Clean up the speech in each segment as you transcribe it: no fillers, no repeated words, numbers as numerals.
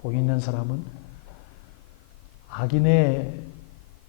복 있는 사람은 악인의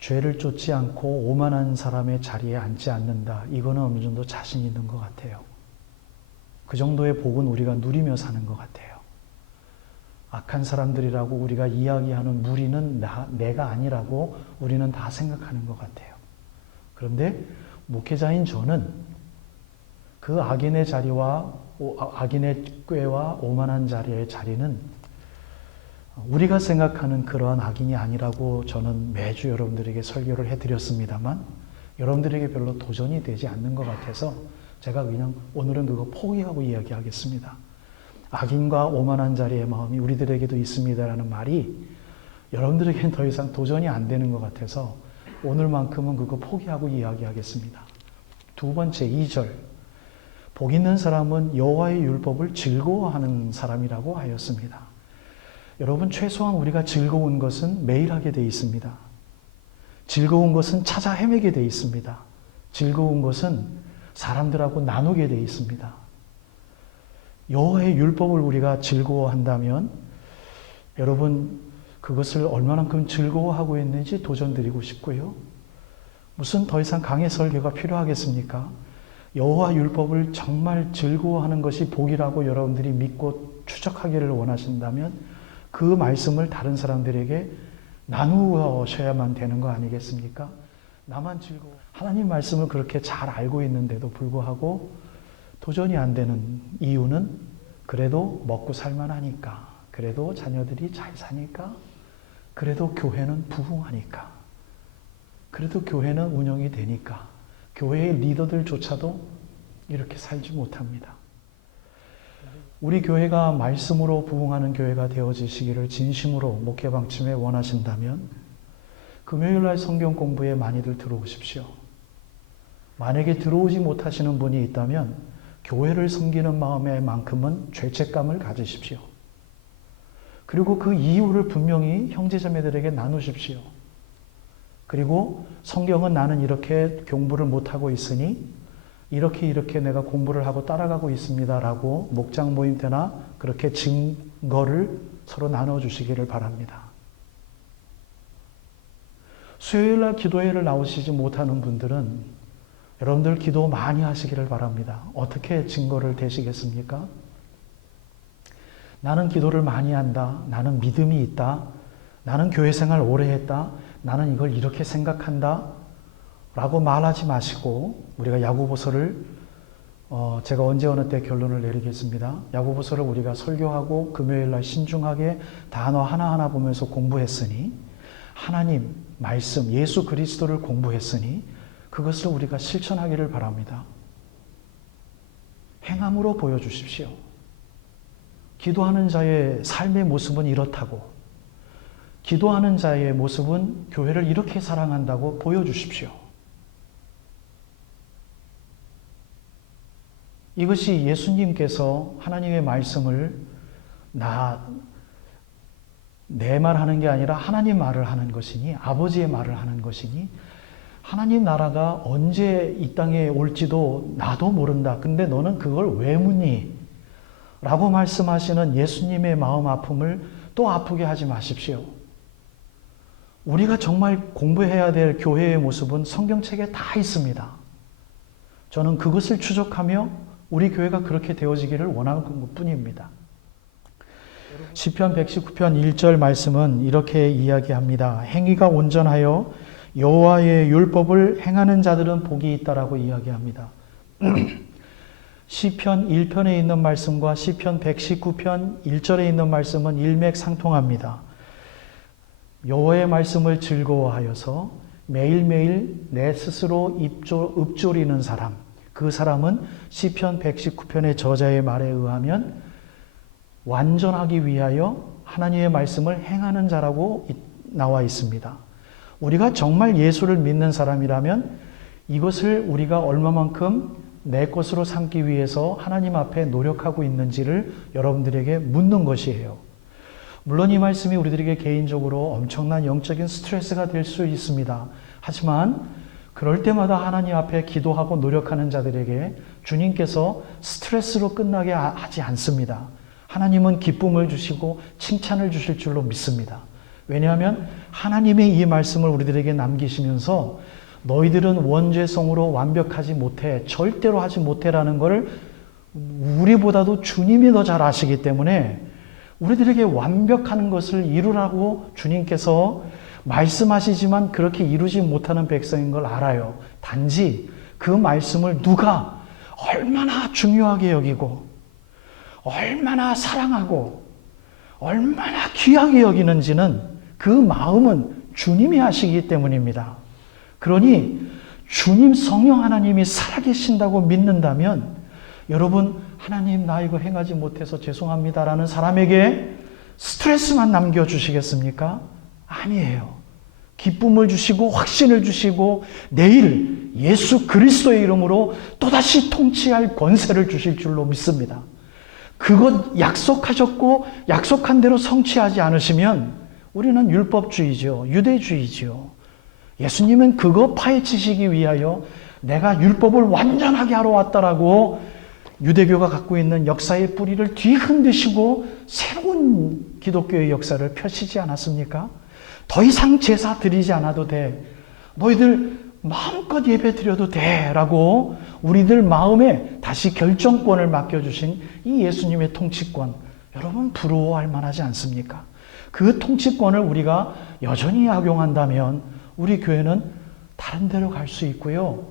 죄를 쫓지 않고 오만한 사람의 자리에 앉지 않는다. 이거는 어느 정도 자신 있는 것 같아요. 그 정도의 복은 우리가 누리며 사는 것 같아요. 악한 사람들이라고 우리가 이야기하는 무리는 내가 아니라고 우리는 다 생각하는 것 같아요. 그런데 목회자인 저는 그 악인의 자리와 악인의 꾀와 오만한 자리의 자리는 우리가 생각하는 그러한 악인이 아니라고 저는 매주 여러분들에게 설교를 해드렸습니다만 여러분들에게 별로 도전이 되지 않는 것 같아서 제가 그냥 오늘은 그거 포기하고 이야기하겠습니다. 악인과 오만한 자리의 마음이 우리들에게도 있습니다라는 말이 여러분들에게는 더 이상 도전이 안 되는 것 같아서 오늘만큼은 그거 포기하고 이야기하겠습니다. 두 번째 2절, 복 있는 사람은 여호와의 율법을 즐거워하는 사람이라고 하였습니다. 여러분, 최소한 우리가 즐거운 것은 매일 하게 돼 있습니다. 즐거운 것은 찾아 헤매게 돼 있습니다. 즐거운 것은 사람들하고 나누게 돼 있습니다. 여호와의 율법을 우리가 즐거워한다면 여러분, 그것을 얼마만큼 즐거워하고 있는지 도전드리고 싶고요. 무슨 더 이상 강의 설교가 필요하겠습니까? 여호와 율법을 정말 즐거워하는 것이 복이라고 여러분들이 믿고 추적하기를 원하신다면 그 말씀을 다른 사람들에게 나누셔야만 되는 거 아니겠습니까? 나만 즐거워. 하나님 말씀을 그렇게 잘 알고 있는데도 불구하고 도전이 안 되는 이유는 그래도 먹고 살만하니까, 그래도 자녀들이 잘 사니까, 그래도 교회는 부흥하니까, 그래도 교회는 운영이 되니까, 교회의 리더들조차도 이렇게 살지 못합니다. 우리 교회가 말씀으로 부흥하는 교회가 되어지시기를 진심으로 목회 방침에 원하신다면 금요일날 성경 공부에 많이들 들어오십시오. 만약에 들어오지 못하시는 분이 있다면 교회를 섬기는 마음에 만큼은 죄책감을 가지십시오. 그리고 그 이유를 분명히 형제자매들에게 나누십시오. 그리고 성경은 나는 이렇게 공부를 못하고 있으니 이렇게 내가 공부를 하고 따라가고 있습니다라고 목장 모임 때나 그렇게 증거를 서로 나눠주시기를 바랍니다. 수요일날 기도회를 나오시지 못하는 분들은 여러분들 기도 많이 하시기를 바랍니다. 어떻게 증거를 대시겠습니까? 나는 기도를 많이 한다. 나는 믿음이 있다. 나는 교회 생활 오래 했다. 나는 이걸 이렇게 생각한다. 라고 말하지 마시고 우리가 야고보서를 제가 언제 어느 때 결론을 내리겠습니다. 야고보서를 우리가 설교하고 금요일날 신중하게 단어 하나하나 보면서 공부했으니 하나님 말씀 예수 그리스도를 공부했으니 그것을 우리가 실천하기를 바랍니다. 행함으로 보여주십시오. 기도하는 자의 삶의 모습은 이렇다고, 기도하는 자의 모습은 교회를 이렇게 사랑한다고 보여주십시오. 이것이 예수님께서 하나님의 말씀을 내 말하는 게 아니라 하나님 말을 하는 것이니, 아버지의 말을 하는 것이니, 하나님 나라가 언제 이 땅에 올지도 나도 모른다. 근데 너는 그걸 왜 묻니? 라고 말씀하시는 예수님의 마음 아픔을 또 아프게 하지 마십시오. 우리가 정말 공부해야 될 교회의 모습은 성경책에 다 있습니다. 저는 그것을 추적하며 우리 교회가 그렇게 되어지기를 원하는 것뿐입니다. 시편 119편 1절 말씀은 이렇게 이야기합니다. 행위가 온전하여 여호와의 율법을 행하는 자들은 복이 있다라고 이야기합니다. 시편 1편에 있는 말씀과 시편 119편 1절에 있는 말씀은 일맥상통합니다. 여호와의 말씀을 즐거워하여서 매일매일 내 스스로 읊조리는 사람, 그 사람은 시편 119편의 저자의 말에 의하면 완전하기 위하여 하나님의 말씀을 행하는 자라고 나와 있습니다. 우리가 정말 예수를 믿는 사람이라면 이것을 우리가 얼마만큼 내 것으로 삼기 위해서 하나님 앞에 노력하고 있는지를 여러분들에게 묻는 것이에요. 물론 이 말씀이 우리들에게 개인적으로 엄청난 영적인 스트레스가 될 수 있습니다. 하지만 그럴 때마다 하나님 앞에 기도하고 노력하는 자들에게 주님께서 스트레스로 끝나게 하지 않습니다. 하나님은 기쁨을 주시고 칭찬을 주실 줄로 믿습니다. 왜냐하면 하나님의 이 말씀을 우리들에게 남기시면서 너희들은 원죄성으로 완벽하지 못해, 절대로 하지 못해라는 것을 우리보다도 주님이 더 잘 아시기 때문에 우리들에게 완벽한 것을 이루라고 주님께서 말씀하시지만 그렇게 이루지 못하는 백성인 걸 알아요. 단지 그 말씀을 누가 얼마나 중요하게 여기고 얼마나 사랑하고 얼마나 귀하게 여기는지는 그 마음은 주님이 아시기 때문입니다. 그러니 주님 성령 하나님이 살아계신다고 믿는다면 여러분, 하나님 나 이거 행하지 못해서 죄송합니다라는 사람에게 스트레스만 남겨주시겠습니까? 아니에요. 기쁨을 주시고 확신을 주시고 내일 예수 그리스도의 이름으로 또다시 통치할 권세를 주실 줄로 믿습니다. 그것 약속하셨고 약속한 대로 성취하지 않으시면 우리는 율법주의죠. 유대주의죠. 예수님은 그거 파헤치시기 위하여 내가 율법을 완전하게 하러 왔다라고 유대교가 갖고 있는 역사의 뿌리를 뒤흔드시고 새로운 기독교의 역사를 펴시지 않았습니까? 더 이상 제사 드리지 않아도 돼. 너희들 마음껏 예배 드려도 돼. 라고 우리들 마음에 다시 결정권을 맡겨주신 이 예수님의 통치권. 여러분 부러워할 만하지 않습니까? 그 통치권을 우리가 여전히 악용한다면 우리 교회는 다른 데로 갈 수 있고요.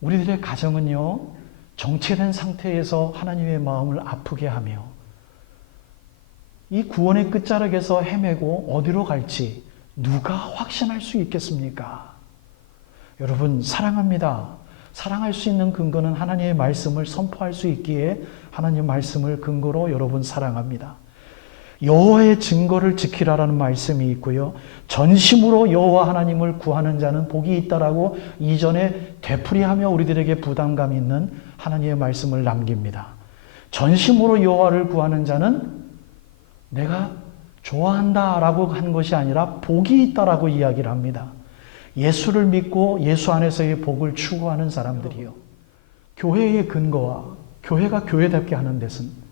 우리들의 가정은요. 정체된 상태에서 하나님의 마음을 아프게 하며 이 구원의 끝자락에서 헤매고 어디로 갈지 누가 확신할 수 있겠습니까? 여러분 사랑합니다. 사랑할 수 있는 근거는 하나님의 말씀을 선포할 수 있기에 하나님의 말씀을 근거로 여러분 사랑합니다. 여호와의 증거를 지키라라는 말씀이 있고요. 전심으로 여호와 하나님을 구하는 자는 복이 있다라고 이전에 되풀이하며 우리들에게 부담감 있는 하나님의 말씀을 남깁니다. 전심으로 여호와를 구하는 자는 내가 좋아한다라고 한 것이 아니라 복이 있다라고 이야기를 합니다. 예수를 믿고 예수 안에서의 복을 추구하는 사람들이요. 교회의 근거와 교회가 교회답게 하는 데는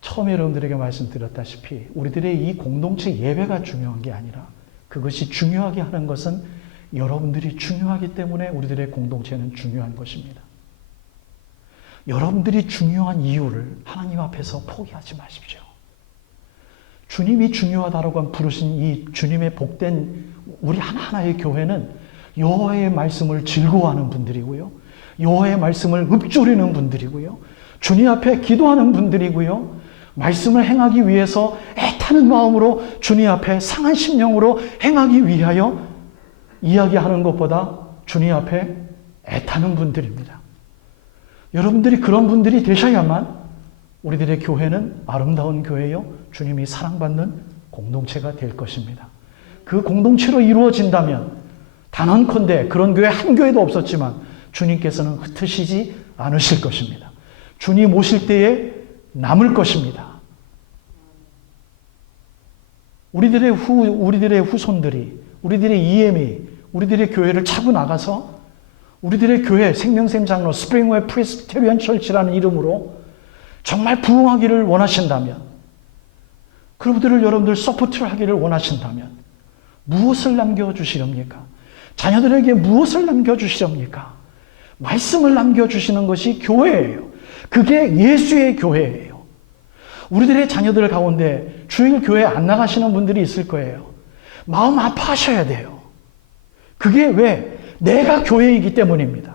처음에 여러분들에게 말씀드렸다시피 우리들의 이 공동체 예배가 중요한 게 아니라 그것이 중요하게 하는 것은 여러분들이 중요하기 때문에 우리들의 공동체는 중요한 것입니다. 여러분들이 중요한 이유를 하나님 앞에서 포기하지 마십시오. 주님이 중요하다라고 부르신 이 주님의 복된 우리 하나하나의 교회는 여호와의 말씀을 즐거워하는 분들이고요. 여호와의 말씀을 읊조리는 분들이고요. 주님 앞에 기도하는 분들이고요. 말씀을 행하기 위해서 애타는 마음으로 주님 앞에 상한 심령으로 행하기 위하여 이야기하는 것보다 주님 앞에 애타는 분들입니다. 여러분들이 그런 분들이 되셔야만 우리들의 교회는 아름다운 교회요. 주님이 사랑받는 공동체가 될 것입니다. 그 공동체로 이루어진다면 단언컨대 그런 교회 한 교회도 없었지만 주님께서는 흩으시지 않으실 것입니다. 주님 오실 때에 남을 것입니다. 우리들의 후손들이, 우리들의 EM이, 우리들의 교회를 차고 나가서 우리들의 교회, 생명샘 장로, 스프링웨이 프레스비테리안 철치라는 이름으로 정말 부흥하기를 원하신다면, 그분들을 여러분들 서포트를 하기를 원하신다면, 무엇을 남겨주시렵니까? 자녀들에게 무엇을 남겨주시렵니까? 말씀을 남겨주시는 것이 교회예요. 그게 예수의 교회예요. 우리들의 자녀들 가운데 주일 교회 안 나가시는 분들이 있을 거예요. 마음 아파하셔야 돼요. 그게 왜? 내가 교회이기 때문입니다.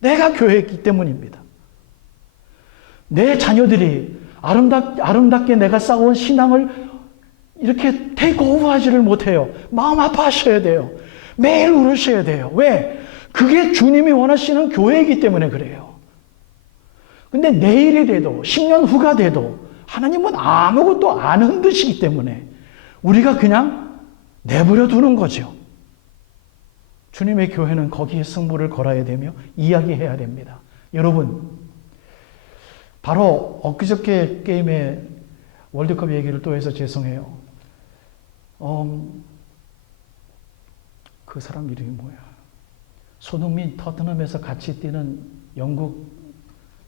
내가 교회이기 때문입니다. 내 자녀들이 아름답게 내가 쌓아온 신앙을 이렇게 테이크오버 하지를 못해요. 마음 아파하셔야 돼요. 매일 울으셔야 돼요. 왜? 그게 주님이 원하시는 교회이기 때문에 그래요. 근데 내일이 돼도 10년 후가 돼도 하나님은 아무것도 안 흔드시기 때문에 우리가 그냥 내버려 두는 거죠. 주님의 교회는 거기에 승부를 걸어야 되며 이야기해야 됩니다. 여러분, 바로 엊그저께 게임의 월드컵 얘기를 또 해서 죄송해요. 그 사람 이름이 뭐야? 손흥민 토트넘에서 같이 뛰는 영국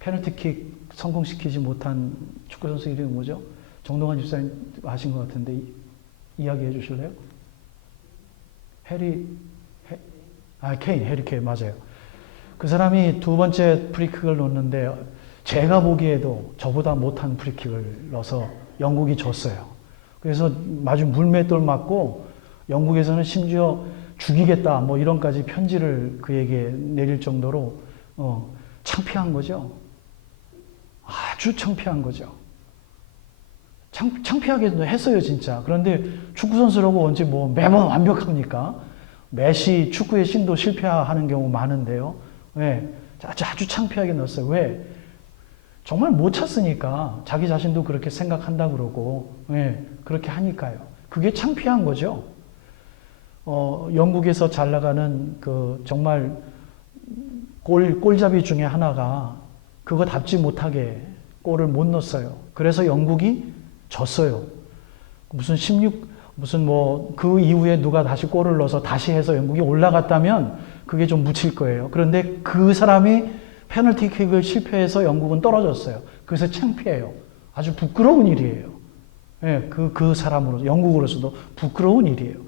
페널티킥 성공시키지 못한 축구선수 이름이 뭐죠? 정동환 집사님 아신 것 같은데 이야기해 주실래요? 해리 케인 맞아요. 그 사람이 두 번째 프리킥을 넣었는데 제가 보기에도 저보다 못한 프리킥을 넣어서 영국이 졌어요. 그래서 마주 물맷돌 맞고 영국에서는 심지어 죽이겠다 뭐 이런까지 편지를 그에게 내릴 정도로 창피한 거죠. 아주 창피한 거죠. 창피하게도 했어요, 진짜. 그런데 축구선수라고 언제 뭐 매번 완벽합니까? 메시 축구의 신도 실패하는 경우 많은데요. 왜? 아주 창피하게 넣었어요. 왜? 정말 못 찼으니까 자기 자신도 그렇게 생각한다 그러고 왜? 그렇게 하니까요. 그게 창피한 거죠. 영국에서 잘 나가는 그 정말 골잡이 중에 하나가 그거답지 못하게 골을 못 넣었어요. 그래서 영국이 졌어요. 무슨 그 이후에 누가 다시 골을 넣어서 다시 해서 영국이 올라갔다면 그게 좀 묻힐 거예요. 그런데 그 사람이 페널티킥을 실패해서 영국은 떨어졌어요. 그래서 창피해요. 아주 부끄러운 일이에요. 예, 그 사람으로서, 영국으로서도 부끄러운 일이에요.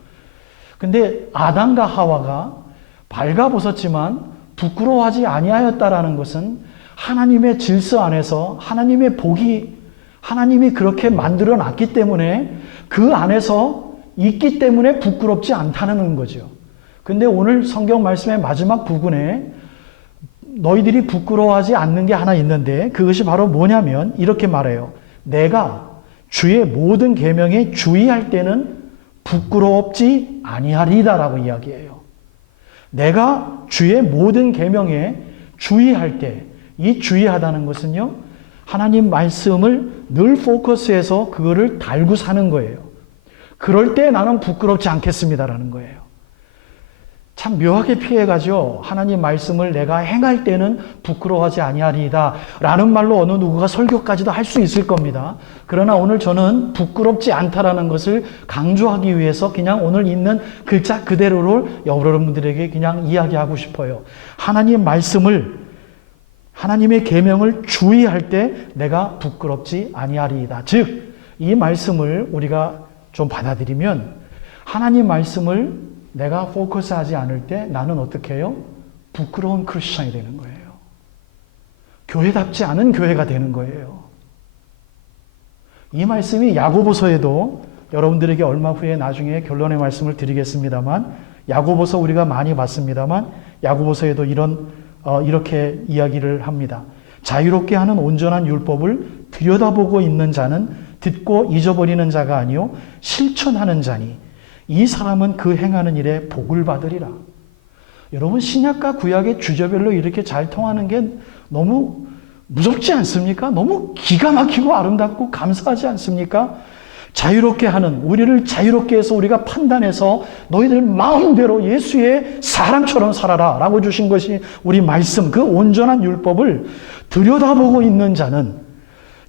근데 아담과 하와가 발가벗었지만 부끄러워하지 아니하였다라는 것은 하나님의 질서 안에서 하나님의 복이 하나님이 그렇게 만들어 놨기 때문에 그 안에서 있기 때문에 부끄럽지 않다는 거죠. 근데 오늘 성경 말씀의 마지막 부분에 너희들이 부끄러워하지 않는 게 하나 있는데 그것이 바로 뭐냐면 이렇게 말해요. 내가 주의 모든 계명에 주의할 때는 부끄럽지 아니하리다라고 이야기해요. 내가 주의 모든 계명에 주의할 때, 이 주의하다는 것은요, 하나님 말씀을 늘 포커스해서 그거를 달고 사는 거예요. 그럴 때 나는 부끄럽지 않겠습니다라는 거예요. 참 묘하게 피해가죠. 하나님 말씀을 내가 행할 때는 부끄러워하지 아니하리이다 라는 말로 어느 누구가 설교까지도 할 수 있을 겁니다. 그러나 오늘 저는 부끄럽지 않다라는 것을 강조하기 위해서 그냥 오늘 있는 글자 그대로를 여러분들에게 그냥 이야기하고 싶어요. 하나님 말씀을 하나님의 계명을 주의할 때 내가 부끄럽지 아니하리이다. 즉, 이 말씀을 우리가 좀 받아들이면 하나님 말씀을 내가 포커스하지 않을 때 나는 어떻게 해요? 부끄러운 크리스천이 되는 거예요. 교회답지 않은 교회가 되는 거예요. 이 말씀이 야고보서에도 여러분들에게 얼마 후에 나중에 결론의 말씀을 드리겠습니다만 야고보서 우리가 많이 봤습니다만 야고보서에도 이렇게 이야기를 합니다. 자유롭게 하는 온전한 율법을 들여다보고 있는 자는 듣고 잊어버리는 자가 아니요 실천하는 자니 이 사람은 그 행하는 일에 복을 받으리라. 여러분 신약과 구약의 주제별로 이렇게 잘 통하는 게 너무 무섭지 않습니까? 너무 기가 막히고 아름답고 감사하지 않습니까? 자유롭게 하는, 우리를 자유롭게 해서 우리가 판단해서 너희들 마음대로 예수의 사람처럼 살아라 라고 주신 것이 우리 말씀, 그 온전한 율법을 들여다보고 있는 자는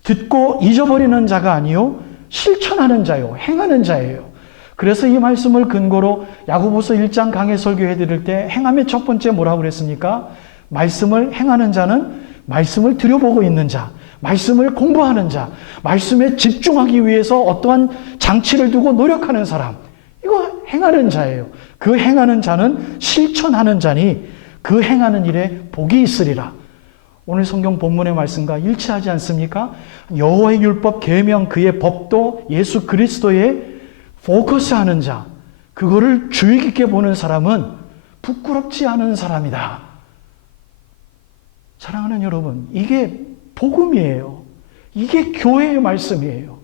듣고 잊어버리는 자가 아니요 실천하는 자요 행하는 자예요. 그래서 이 말씀을 근거로 야고보서 1장 강해 설교해 드릴 때 행함의 첫 번째 뭐라고 그랬습니까? 말씀을 행하는 자는 말씀을 들여보고 있는 자, 말씀을 공부하는 자, 말씀에 집중하기 위해서 어떠한 장치를 두고 노력하는 사람, 이거 행하는 자예요. 그 행하는 자는 실천하는 자니 그 행하는 일에 복이 있으리라. 오늘 성경 본문의 말씀과 일치하지 않습니까? 여호와의 율법, 계명, 그의 법도 예수 그리스도의 포커스하는 자, 그거를 주의 깊게 보는 사람은 부끄럽지 않은 사람이다. 사랑하는 여러분, 이게 복음이에요. 이게 교회의 말씀이에요.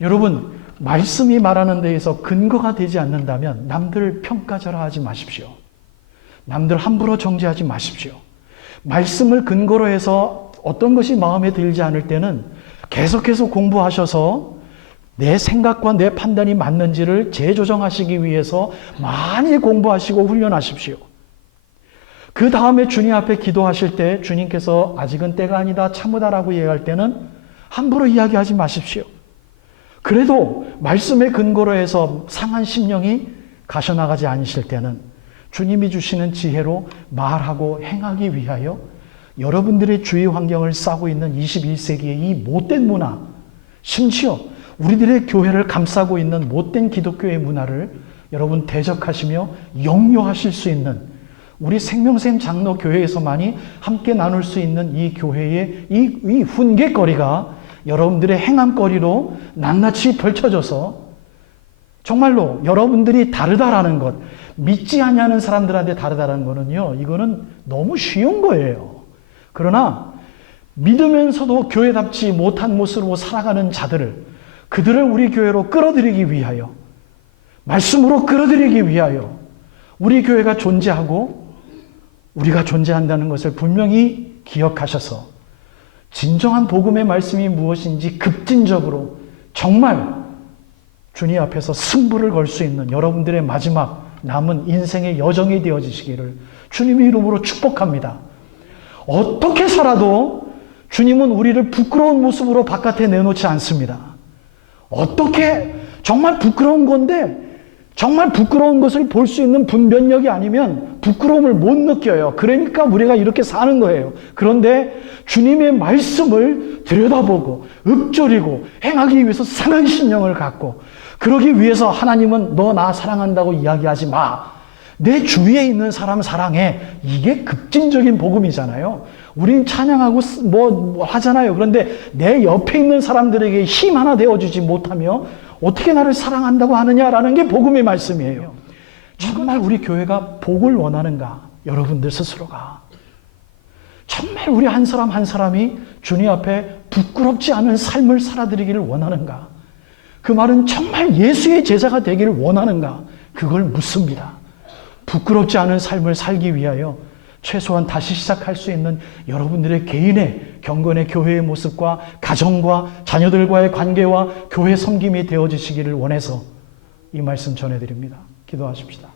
여러분, 말씀이 말하는 데에서 근거가 되지 않는다면 남들 평가절하하지 마십시오. 남들 함부로 정죄하지 마십시오. 말씀을 근거로 해서 어떤 것이 마음에 들지 않을 때는 계속해서 공부하셔서 내 생각과 내 판단이 맞는지를 재조정하시기 위해서 많이 공부하시고 훈련하십시오. 그 다음에 주님 앞에 기도하실 때 주님께서 아직은 때가 아니다 참으다라고 얘기할 때는 함부로 이야기하지 마십시오. 그래도 말씀의 근거로 해서 상한 심령이 가셔나가지 않으실 때는 주님이 주시는 지혜로 말하고 행하기 위하여 여러분들의 주위 환경을 싸고 있는 21세기의 이 못된 문화, 심지어 우리들의 교회를 감싸고 있는 못된 기독교의 문화를 여러분 대적하시며 역료하실 수 있는 우리 생명샘 장로 교회에서만이 함께 나눌 수 있는 이 교회의 이 훈계거리가 여러분들의 행함거리로 낱낱이 펼쳐져서 정말로 여러분들이 다르다라는 것, 믿지 않냐는 사람들한테 다르다라는 거는요, 이거는 너무 쉬운 거예요. 그러나 믿으면서도 교회답지 못한 모습으로 살아가는 자들을, 그들을 우리 교회로 끌어들이기 위하여, 말씀으로 끌어들이기 위하여 우리 교회가 존재하고 우리가 존재한다는 것을 분명히 기억하셔서 진정한 복음의 말씀이 무엇인지 급진적으로 정말 주님 앞에서 승부를 걸 수 있는 여러분들의 마지막 남은 인생의 여정이 되어지시기를 주님의 이름으로 축복합니다. 어떻게 살아도 주님은 우리를 부끄러운 모습으로 바깥에 내놓지 않습니다. 어떻게 정말 부끄러운 건데 정말 부끄러운 것을 볼 수 있는 분별력이 아니면 부끄러움을 못 느껴요. 그러니까 우리가 이렇게 사는 거예요. 그런데 주님의 말씀을 들여다보고 읊조리고 행하기 위해서 상한 심령을 갖고 그러기 위해서 하나님은 너 나 사랑한다고 이야기하지 마. 내 주위에 있는 사람 사랑해. 이게 급진적인 복음이잖아요. 우린 찬양하고 뭐 하잖아요. 그런데 내 옆에 있는 사람들에게 힘 하나 되어주지 못하며 어떻게 나를 사랑한다고 하느냐라는 게 복음의 말씀이에요. 정말 우리 교회가 복을 원하는가? 여러분들 스스로가. 정말 우리 한 사람 한 사람이 주님 앞에 부끄럽지 않은 삶을 살아드리기를 원하는가? 그 말은 정말 예수의 제자가 되기를 원하는가? 그걸 묻습니다. 부끄럽지 않은 삶을 살기 위하여 최소한 다시 시작할 수 있는 여러분들의 개인의 경건의 교회의 모습과 가정과 자녀들과의 관계와 교회 섬김이 되어지시기를 원해서 이 말씀 전해드립니다. 기도하십시다.